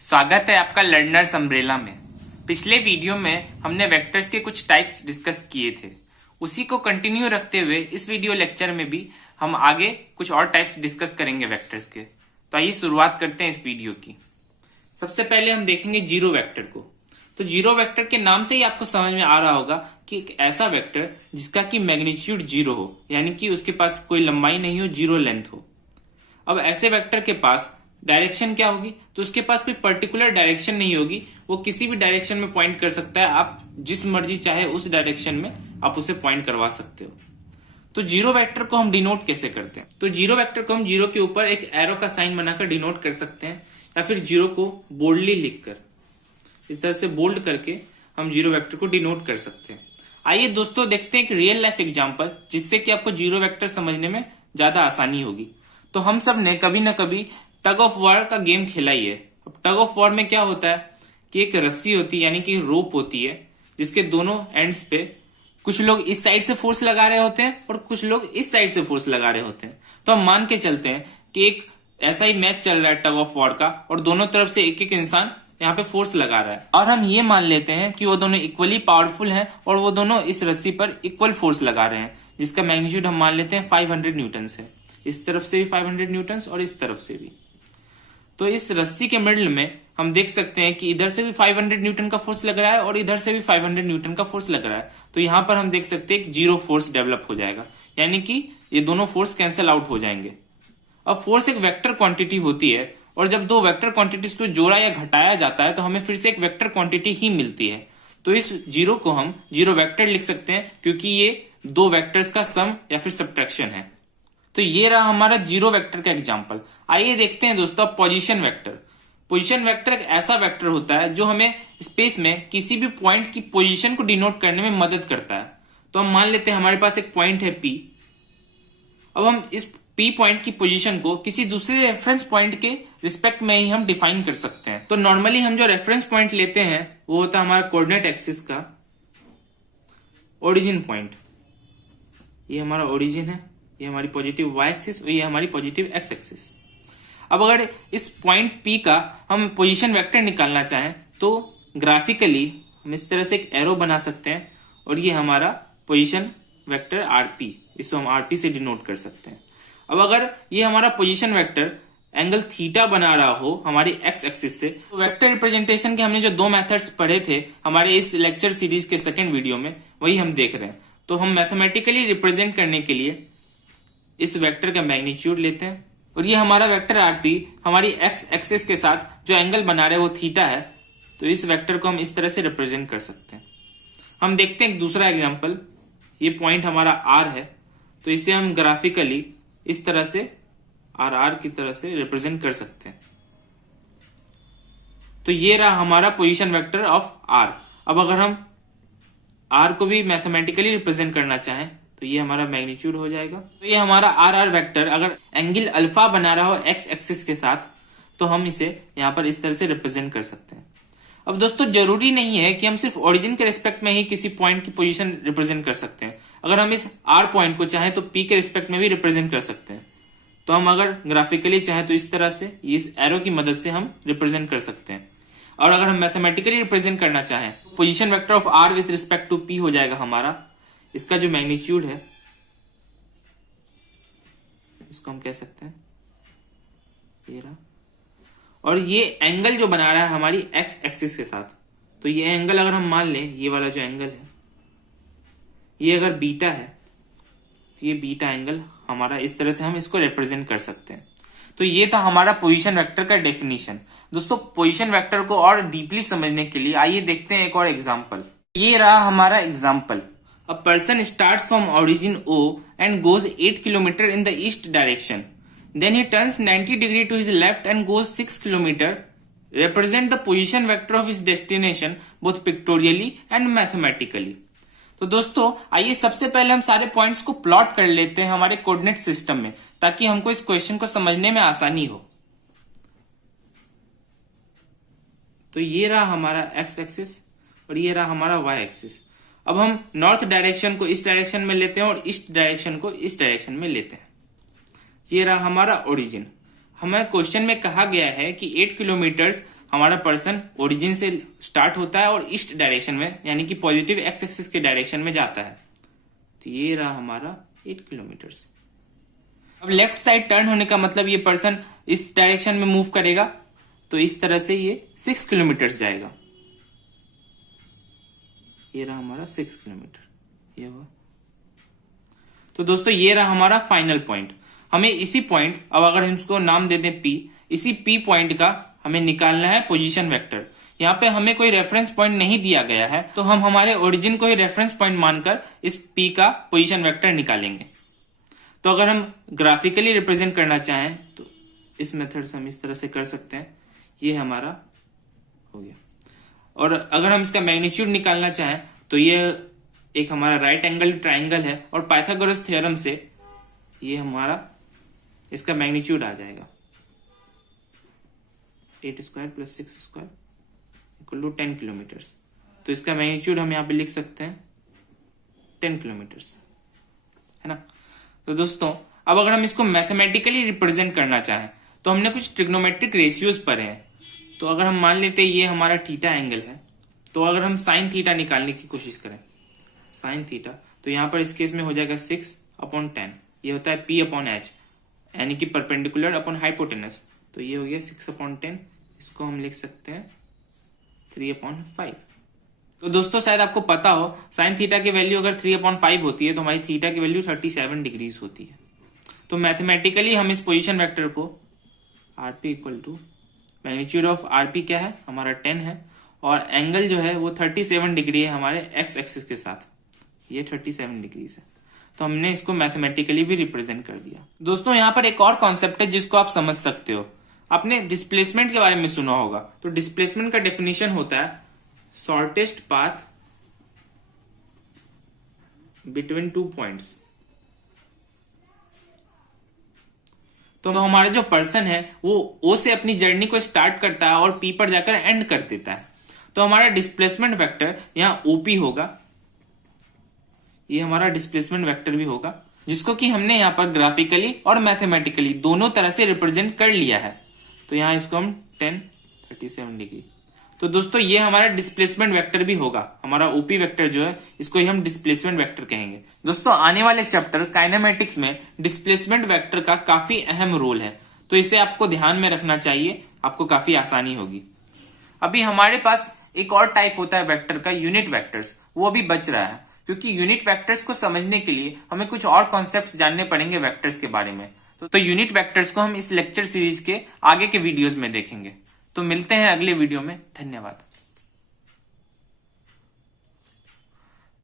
स्वागत है आपका लर्नर्स अम्ब्रेला में। पिछले वीडियो में हमने वेक्टर्स के कुछ टाइप्स डिस्कस किए थे। उसी को कंटिन्यू रखते हुए इस वीडियो लेक्चर में भी हम आगे कुछ और टाइप्स डिस्कस करेंगे वेक्टर्स के। तो आइए शुरुआत करते हैं इस वीडियो की। सबसे पहले हम देखेंगे जीरो वेक्टर को। तो जीरो वेक्टर के नाम से ही आपको समझ में आ रहा होगा कि एक ऐसा वेक्टर जिसका कि मैग्नीट्यूड जीरो हो, यानी कि उसके पास कोई लंबाई नहीं हो, जीरो लेंथ हो। अब ऐसे वेक्टर के पास डायरेक्शन क्या होगी? तो उसके पास कोई पर्टिकुलर डायरेक्शन नहीं होगी, वो किसी भी डायरेक्शन में पॉइंट कर सकता है। आप जिस मर्जी चाहे उस डायरेक्शन में आप उसे पॉइंट करवा सकते हो। तो जीरो वेक्टर को हम डिनोट कैसे करते हैं? तो जीरो वेक्टर को हम जीरो के ऊपर एक एरो का साइन बनाकर डिनोट कर सकते हैं, या फिर जीरो को बोल्डली लिखकर, इस तरह से बोल्ड करके हम जीरो वेक्टर को डिनोट कर सकते हैं। आइए दोस्तों देखते हैं एक रियल लाइफ एग्जांपल, जिससे कि आपको जीरो वेक्टर समझने में ज्यादा आसानी होगी। तो हम सब ने कभी ना कभी टग ऑफ वॉर का गेम खेला ही है। अब टग ऑफ वॉर में क्या होता है कि एक रस्सी होती है, यानी कि रोप होती है, जिसके दोनों एंड्स पे कुछ लोग इस साइड से फोर्स लगा रहे होते हैं और कुछ लोग इस साइड से फोर्स लगा रहे होते हैं। तो हम मान के चलते हैं कि एक ऐसा ही मैच चल रहा है टग ऑफ वॉर का, और दोनों तरफ से एक एक इंसान यहाँ पे फोर्स लगा रहा है, और हम ये मान लेते हैं कि वो दोनों इक्वली पावरफुल हैं और वो दोनों इस रस्सी पर इक्वल फोर्स लगा रहे हैं, जिसका मैग्नीट्यूड हम मान लेते हैं 500 न्यूटन है। इस तरफ से भी 500 न्यूटन और इस तरफ से भी। तो इस रस्सी के मिडल में हम देख सकते हैं कि इधर से भी 500 न्यूटन का फोर्स लग रहा है और इधर से भी 500 न्यूटन का फोर्स लग रहा है। तो यहां पर हम देख सकते हैं कि जीरो फोर्स डेवलप हो जाएगा, यानी कि ये दोनों फोर्स कैंसिल आउट हो जाएंगे। अब फोर्स एक वेक्टर क्वांटिटी होती है, और जब दो वेक्टर क्वांटिटीज को जोड़ा या घटाया जाता है तो हमें फिर से एक वेक्टर क्वांटिटी ही मिलती है। तो इस जीरो को हम जीरो वेक्टर लिख सकते हैं, क्योंकि ये दो वेक्टर्स का सम या फिर सब्ट्रैक्शन है। तो ये रहा हमारा जीरो वेक्टर का एग्जांपल। आइए देखते हैं दोस्तों पोजीशन वेक्टर। पोजीशन वेक्टर एक ऐसा वेक्टर होता है जो हमें स्पेस में किसी भी पॉइंट की पोजीशन को डिनोट करने में मदद करता है। तो हम मान लेते हैं हमारे पास एक पॉइंट है P। अब हम इस P पॉइंट की पोजीशन को किसी दूसरे रेफरेंस पॉइंट के रिस्पेक्ट में ही हम डिफाइन कर सकते हैं। तो नॉर्मली हम जो रेफरेंस पॉइंट लेते हैं वो होता है हमारा कोऑर्डिनेट एक्सिस का ओरिजिन पॉइंट। ये हमारा ओरिजिन है, ये हमारी पॉजिटिव y एक्सिस और ये हमारी पॉजिटिव x एक्सिस। अब अगर इस पॉइंट P का हम पोजीशन वेक्टर निकालना चाहें तो ग्राफिकली हम इस तरह से एक एरो बना सकते हैं, और ये हमारा पोजीशन वेक्टर RP, इसको हम RP से डिनोट कर सकते हैं। अब अगर ये हमारा पोजीशन वेक्टर एंगल थीटा बना रहा हो हमारी x एक्सिस से, तो वेक्टर रिप्रेजेंटेशन के हमने जो दो मेथड्स पढ़े थे हमारे इस लेक्चर सीरीज के सेकंड वीडियो में, वही हम देख रहे हैं। तो हम मैथमेटिकली रिप्रेजेंट करने के लिए इस वेक्टर का मैग्नीट्यूड लेते हैं, और ये हमारा वेक्टर RP हमारी x एक्सिस के साथ जो एंगल बना रहे हैं वो थीटा है। तो इस वेक्टर को हम इस तरह से रिप्रेजेंट कर सकते हैं। हम देखते हैं एक दूसरा एग्जांपल। ये पॉइंट हमारा R है, तो इसे हम ग्राफिकली इस तरह से RR की तरह से रिप्रेजेंट कर सकते हैं। तो ये रहा हमारा पोजीशन वेक्टर ऑफ R। अब अगर हम R को भी मैथमेटिकली रिप्रेजेंट करना चाहें तो ये हमारा मैग्नीट्यूड हो जाएगा। तो ये हमारा RR वेक्टर अगर एंगल अल्फा बना रहा हो x एक्सिस के साथ, तो हम इसे यहाँ पर इस तरह से रिप्रेजेंट कर सकते हैं। अब दोस्तों जरूरी नहीं है कि हम सिर्फ ओरिजिन के रिस्पेक्ट में ही किसी पॉइंट की पोजीशन रिप्रेजेंट कर सकते हैं। अगर हम इस R पॉइंट को चाहें तो P के रिस्पेक्ट में भी रिप्रेजेंट कर सकते हैं। तो हम अगर ग्राफिकली चाहें तो इस तरह से इस एरो की मदद से हम रिप्रेजेंट कर सकते हैं, और अगर हम मैथमेटिकली रिप्रेजेंट करना चाहें position vector of R with respect to P हो जाएगा हमारा। इसका जो मैग्नीट्यूड है इसको हम कह सकते हैं ये रहा, और ये एंगल जो बना रहा है हमारी x एक्सिस के साथ। तो ये एंगल अगर हम मान लें, ये वाला जो एंगल है ये अगर बीटा है, तो ये बीटा एंगल हमारा, इस तरह से हम इसको रिप्रेजेंट कर सकते हैं। तो ये था हमारा पोजीशन वेक्टर का डेफिनेशन। दोस्तों पोजीशन वेक्टर को और डीपली समझने के लिए आइए देखते हैं एक और एग्जांपल। ये रहा हमारा example. A person starts from origin O and goes 8 km in the east direction. Then he turns 90 degree to his left and goes 6 km. Represent the position vector of his destination both pictorially and mathematically. तो दोस्तों आइए सबसे पहले हम सारे points को plot कर लेते हैं हमारे कोऑर्डिनेट सिस्टम में, ताकि हमको इस क्वेश्चन को समझने में आसानी हो। तो ये रहा हमारा x एक्सिस और ये रहा हमारा y एक्सिस। अब हम नॉर्थ डायरेक्शन को इस डायरेक्शन में लेते हैं और ईस्ट डायरेक्शन को इस डायरेक्शन में लेते हैं। ये रहा हमारा ओरिजिन। हमें क्वेश्चन में कहा गया है कि 8 किलोमीटर हमारा पर्सन ओरिजिन से स्टार्ट होता है और ईस्ट डायरेक्शन में यानी कि पॉजिटिव एक्स एक्सिस के डायरेक्शन में जाता है। तो ये रहा हमारा 8 किलोमीटर्स। अब लेफ्ट साइड टर्न होने का मतलब ये पर्सन इस डायरेक्शन में मूव करेगा, तो इस तरह से ये 6 किलोमीटर्स जाएगा। ये रहा हमारा 6 किलोमीटर, ये हुआ। तो दोस्तों ये रहा हमारा फाइनल पॉइंट। हमें इसी पॉइंट, अब अगर हम इसको नाम दे दें P, इसी P पॉइंट का हमें निकालना है पोजीशन वेक्टर। यहाँ पे हमें कोई रेफरेंस पॉइंट नहीं दिया गया है, तो हम हमारे ओरिजिन को ही रेफरेंस पॉइंट मानकर इस P का पोजीशन वेक्टर निकालेंगे। तो अगर हम ग्राफिकली रिप्रेजेंट करना चाहें तो इस मेथड से हम इस तरह से कर सकते हैं। ये हमारा हो गया। और अगर हम इसका मैग्नीट्यूड निकालना चाहें तो ये एक हमारा राइट एंगल ट्राइंगल है और पाइथागोरस थ्योरम से ये हमारा इसका मैग्नीट्यूड आ जाएगा 8 square plus 6 square equal to 10 kilometers. तो इसका मैग्नीट्यूड हम यहाँ पे लिख सकते हैं 10 किलोमीटर्स, है ना। तो दोस्तों अब अगर हम इसको मैथमेटिकली रिप्रेजेंट करना चाहें तो हमने कुछ ट्रिग्नोमेट्रिक रेशियोज पढ़े हैं। तो अगर हम मान लेते हैं ये हमारा थीटा एंगल है, तो अगर हम साइन थीटा निकालने की कोशिश करें, साइन थीटा, तो यहाँ पर इस केस में हो जाएगा 6/10। ये होता है P/H यानी कि परपेंडिकुलर अपॉन हाइपोटेनस। तो ये हो गया 6/10। इसको हम लिख सकते हैं 3/5। तो दोस्तों शायद आपको पता हो साइन थीटा की वैल्यू अगर 3/5 होती है तो हमारी थीटा की वैल्यू 37 डिग्रीज होती है। तो मैथमेटिकली हम इस पोजीशन वेक्टर को RP equal to magnitude of RP क्या है हमारा 10 है, और एंगल जो है वो 37 डिग्री है हमारे एक्स एक्सिस के साथ, ये 37 डिग्रीज है। तो हमने इसको मैथमेटिकली भी रिप्रेजेंट कर दिया। दोस्तों यहाँ पर एक और कॉन्सेप्ट है जिसको आप समझ सकते हो। आपने डिस्प्लेसमेंट के बारे में सुना होगा। तो डिस्प्लेसमेंट का डेफिनेशन होता है शॉर्टेस्ट पाथ बिटवीन 2 पॉइंट्स। तो हमारा जो पर्सन है वो O से अपनी जर्नी को स्टार्ट करता है और P पर जाकर एंड कर देता है। तो हमारा डिस्प्लेसमेंट वेक्टर यहाँ OP होगा, ये हमारा डिस्प्लेसमेंट वेक्टर भी होगा, जिसको कि हमने यहाँ पर ग्राफिकली और मैथमेटिकली दोनों तरह से रिप्रेजेंट कर लिया है। तो यहाँ इसको हम 37 डिग्री। तो दोस्तों ये हमारा डिस्प्लेसमेंट वेक्टर भी होगा, हमारा ओपी वेक्टर जो है इसको ही हम डिस्प्लेसमेंट वेक्टर कहेंगे। दोस्तों आने वाले चैप्टर काइनेमेटिक्स में डिस्प्लेसमेंट वेक्टर का काफी अहम रोल है, तो इसे आपको ध्यान में रखना चाहिए, आपको काफी आसानी होगी। अभी हमारे पास एक और टाइप होता है वेक्टर का, यूनिट वेक्टर्स, वो अभी बच रहा है, क्योंकि यूनिट वेक्टर्स को समझने के लिए हमें कुछ और कॉन्सेप्ट्स जानने पड़ेंगे वेक्टर्स के बारे में। तो यूनिट वेक्टर्स को हम इस लेक्चर सीरीज के आगे के वीडियोस में देखेंगे। तो मिलते हैं अगले वीडियो में। धन्यवाद।